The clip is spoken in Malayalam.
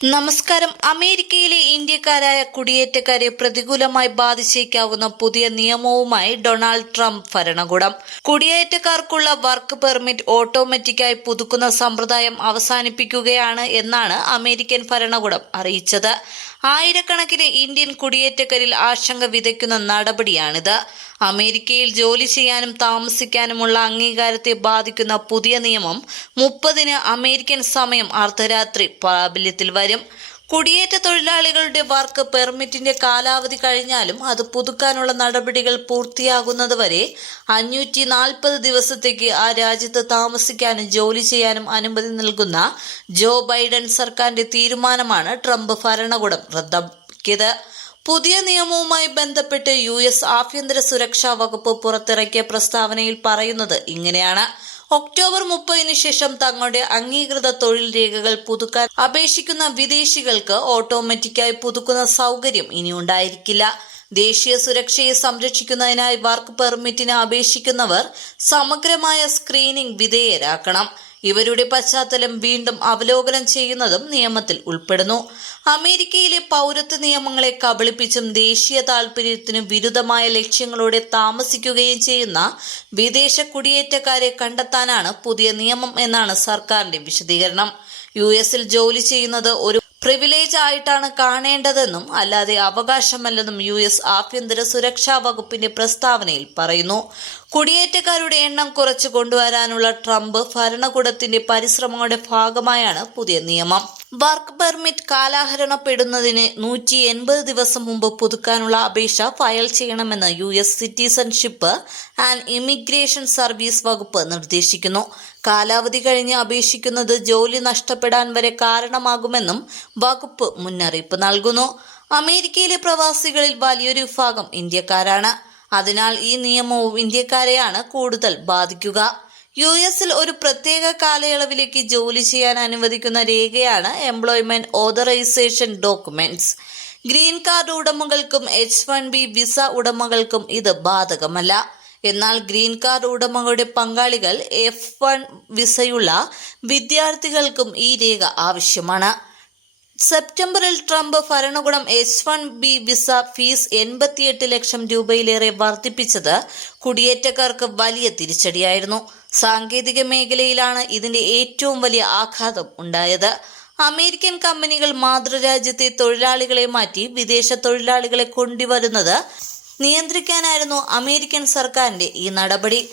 നമസ്കാരം. അമേരിക്കയിലെ ഇന്ത്യക്കാരായ കുടിയേറ്റക്കാരെ പ്രതികൂലമായി ബാധിച്ചേക്കാവുന്ന പുതിയ നിയമവുമായി ഡൊണാൾഡ് ട്രംപ് ഭരണകൂടം. കുടിയേറ്റക്കാർക്കുള്ള വർക്ക് പെർമിറ്റ് ഓട്ടോമാറ്റിക്കായി പുതുക്കുന്ന സമ്പ്രദായം അവസാനിപ്പിക്കുകയാണ് എന്നാണ് അമേരിക്കൻ ഭരണകൂടം അറിയിച്ചത്. ആയിരക്കണക്കിന് ഇന്ത്യൻ കുടിയേറ്റക്കാരിൽ ആശങ്ക വിതയ്ക്കുന്ന നടപടിയാണിത്. അമേരിക്കയിൽ ജോലി ചെയ്യാനും താമസിക്കാനുമുള്ള അംഗീകാരത്തെ ബാധിക്കുന്ന പുതിയ നിയമം മുപ്പതിന് അമേരിക്കൻ സമയം അർദ്ധരാത്രി പ്രാബല്യത്തിൽ വരും. കുടിയേറ്റ തൊഴിലാളികളുടെ വർക്ക് പെർമിറ്റിന്റെ കാലാവധി കഴിഞ്ഞാലും അത് പുതുക്കാനുള്ള നടപടികൾ പൂർത്തിയാകുന്നതുവരെ അഞ്ഞൂറ്റി നാൽപ്പത് ദിവസത്തേക്ക് ആ രാജ്യത്ത് താമസിക്കാനും ജോലി ചെയ്യാനും അനുമതി നൽകുന്ന ജോ ബൈഡൻ സർക്കാരിന്റെ തീരുമാനമാണ് ട്രംപ് ഭരണകൂടം റദ്ദാക്കിയത്. പുതിയ നിയമവുമായി ബന്ധപ്പെട്ട് യു എസ് ആഭ്യന്തര സുരക്ഷാ വകുപ്പ് പുറത്തിറക്കിയ പ്രസ്താവനയിൽ പറയുന്നത് ഇങ്ങനെയാണ്. ഒക്ടോബർ മുപ്പതിനു ശേഷം തങ്ങളുടെ അംഗീകൃത തൊഴിൽ രേഖകൾ പുതുക്കാൻ അപേക്ഷിക്കുന്ന വിദേശികൾക്ക് ഓട്ടോമാറ്റിക്കായി പുതുക്കുന്ന സൗകര്യം ഇനി ഉണ്ടായിരിക്കില്ല ദേശീയ സുരക്ഷയെ സംരക്ഷിക്കുന്നതിനായി വർക്ക് പെർമിറ്റിന് അപേക്ഷിക്കുന്നവർ സമഗ്രമായ സ്ക്രീനിംഗ് വിധേയരാക്കണം. ഇവരുടെ പശ്ചാത്തലം വീണ്ടും അവലോകനം ചെയ്യുന്നതും നിയമത്തിൽ ഉൾപ്പെടുന്നു. അമേരിക്കയിലെ പൗരത്വ നിയമങ്ങളെ കബളിപ്പിച്ചും ദേശീയ താൽപര്യത്തിന് വിരുദ്ധമായ ലക്ഷ്യങ്ങളോടെ താമസിക്കുകയും ചെയ്യുന്ന വിദേശ കുടിയേറ്റക്കാരെ കണ്ടെത്താനാണ് പുതിയ നിയമം എന്നാണ് സർക്കാരിന്റെ വിശദീകരണം. യു എസിൽ ജോലി ചെയ്യുന്നത് ഒരു പ്രിവിലേജ് ആയിട്ടാണ് കാണേണ്ടതെന്നും അല്ലാതെ അവകാശമല്ലെന്നും യു എസ് ആഭ്യന്തര സുരക്ഷാ വകുപ്പിന്റെ പ്രസ്താവനയിൽ പറയുന്നു. കുടിയേറ്റക്കാരുടെ എണ്ണം കുറച്ചു കൊണ്ടുവരാനുള്ള ട്രംപ് ഭരണകൂടത്തിന്റെ പരിശ്രമങ്ങളുടെ ഭാഗമായാണ് പുതിയ നിയമം. വർക്ക് പെർമിറ്റ് കാലാഹരണപ്പെടുന്നതിന് നൂറ്റി എൺപത് ദിവസം മുമ്പ് പുതുക്കാനുള്ള അപേക്ഷ ഫയൽ ചെയ്യണമെന്ന് U S citizenship and immigration service വകുപ്പ് നിർദ്ദേശിക്കുന്നു. കാലാവധി കഴിഞ്ഞ് അപേക്ഷിക്കുന്നത് ജോലി നഷ്ടപ്പെടാൻ വരെ കാരണമാകുമെന്നും വകുപ്പ് മുന്നറിയിപ്പ് നൽകുന്നു. അമേരിക്കയിലെ പ്രവാസികളിൽ വലിയൊരു വിഭാഗം ഇന്ത്യക്കാരാണ്. അതിനാൽ ഈ നിയമവും ഇന്ത്യക്കാരെയാണ് കൂടുതൽ ബാധിക്കുക. യു എസിൽ ഒരു പ്രത്യേക കാലയളവിലേക്ക് ജോലി ചെയ്യാൻ അനുവദിക്കുന്ന രേഖയാണ് employment authorization documents green card ഉടമകൾക്കും H one B visa ഉടമകൾക്കും ഇത് ബാധകമല്ല. എന്നാൽ ഗ്രീൻ കാർഡ് ഉടമകളുടെ പങ്കാളികൾ എഫ് വൺ വിസയുള്ള വിദ്യാർത്ഥികൾക്കും ഈ രേഖ ആവശ്യമാണ്. സെപ്റ്റംബറിൽ ട്രംപ് ഭരണകൂടം H one B visa fees എൺപത്തിയെട്ട് ലക്ഷം രൂപയിലേറെ വർദ്ധിപ്പിച്ചത് കുടിയേറ്റക്കാർക്ക് വലിയ തിരിച്ചടിയായിരുന്നു. സാങ്കേതിക മേഖലയിലാണ് ഇതിന്റെ ഏറ്റവും വലിയ ആഘാതം ഉണ്ടായത്. അമേരിക്കൻ കമ്പനികൾ മാതൃരാജ്യത്തെ തൊഴിലാളികളെ മാറ്റി വിദേശ തൊഴിലാളികളെ കൊണ്ടുവരുന്നത് നിയന്ത്രിക്കാനായിരുന്നു അമേരിക്കൻ സർക്കാരിന്റെ ഈ നടപടി.